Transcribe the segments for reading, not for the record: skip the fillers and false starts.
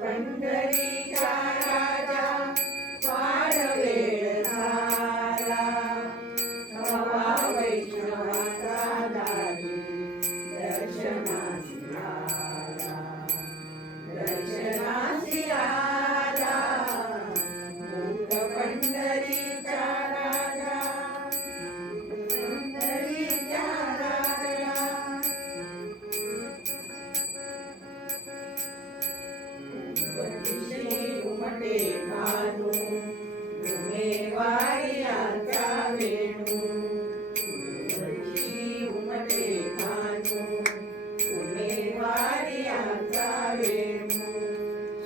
पंढरीचा राजा वाढ वेळ झाला, हवा वैष्णवाचा दारी दर्शनासी आला, दर्शनासी आला मूक पंढरीचा राजा, पंढरीचा राजा. वतीशी उमटे भानू वारियांचा वेणू, वतीशी उमटे भानू वारियांचा वेणू,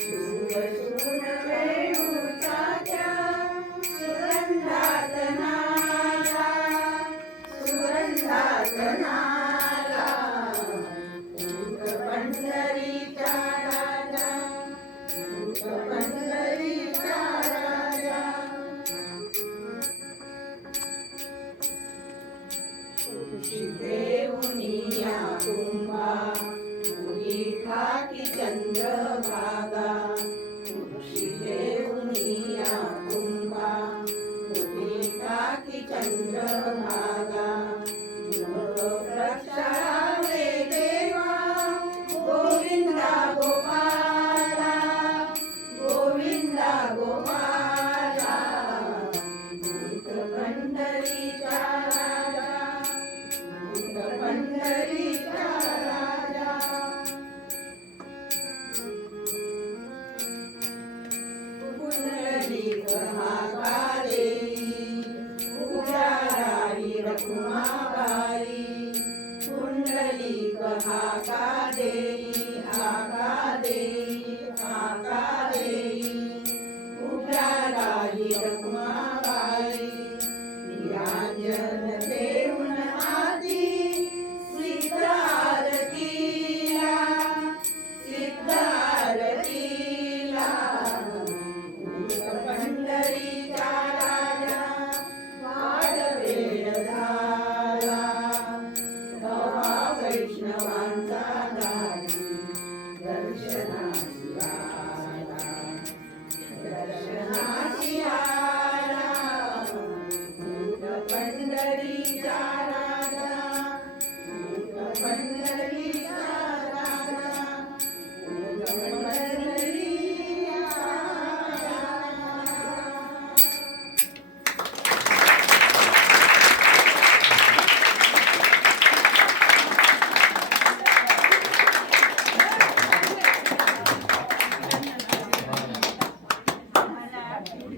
शुभ शुभ वेणूचा सुगंधात नाला, सुगंधात नाला मूक पंढरीचा राजा, मूक पंढरीचा राजा. तुळशी देऊनिया कुंभा मुली ठाकी चंद्रभागा, तुळशी देऊनिया कुंभा मुली ठाकी चंद्रभागा. प्रक्षाळे देवा गोविंदा गोपाला, गोविंदा गोपाला मूक पंढरीचा राजा, मूक पंढरीचा राजा. पुंडलिक हाका देई उजाराई रखुमाबाई, पुंडलिक हाका देई, हाका देई, हाका देई उजाराई रखुमाबाई. निरांजन देऊन आदी सिद्ध आरतीला, सिद्ध आरतीला मूक पंढरीचा राजा वाढ वेळ झाला, हवा वैष्णवांचा दारी दर्शनासी